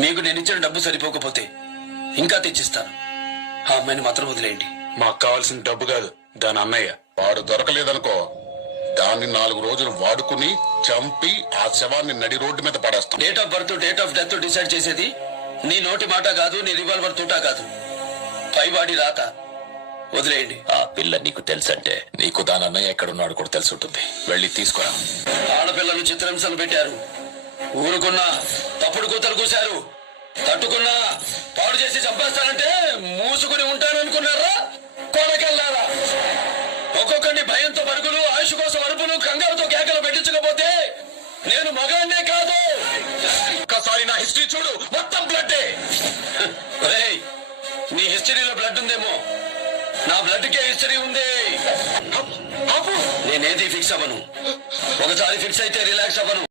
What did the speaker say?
మీకు నేను ఇచ్చిన డబ్బు సరిపోకపోతే ఇంకా తెచ్చిస్తాను. ఆ అమ్మాయిని మాత్రం వదిలేయండి. మాకు కావాల్సిన డబ్బు కాదు, దాని అన్నయ్య. వాడు దొరకలేదనుకో, దాన్ని 4 రోజులు వాడుకుని చంపి ఆ శవాన్ని నడి రోడ్డు మీద పడేస్తాం. Date of birth date of death decide చేసేది నీ నోటి మాట కాదు, నీ రివాల్వర్ తూటా కాదు, పైవాడి రాత. వదిలేయండి. ఆ పిల్ల నీకు తెలుసంటే నీకు దాని అన్నయ్య ఎక్కడున్నాడు కూడా తెలిసి ఉంటుంది. వెళ్ళి తీసుకురా. ఆడపిల్లలు చిత్రహింసలు పెట్టారు, ఊరుకున్నా తప్పుడు కూతలు కూశారు, తట్టుకున్నా పాడు చేసి చంపేస్తానంటే మూసుకుని ఉంటాననుకున్నారా? కొనకెళ్ళారా? ఒక్కొక్కడిని భయంతో పరుగులు, ఆయుష్ కోసం అరుపులు, కంగారుతో కేకలు పెట్టించకపోతే నేను మగాన్నే కాదు. ఒక్కసారి నా హిస్టరీ చూడు, మొత్తం బ్లడ్డే. నీ హిస్టరీలో బ్లడ్ ఉందేమో, నా బ్లడ్ కే హిస్టరీ ఉంది. నేనేది ఫిక్స్ అవ్వను. ఒకసారి ఫిక్స్ అయితే రిలాక్స్ అవ్వను.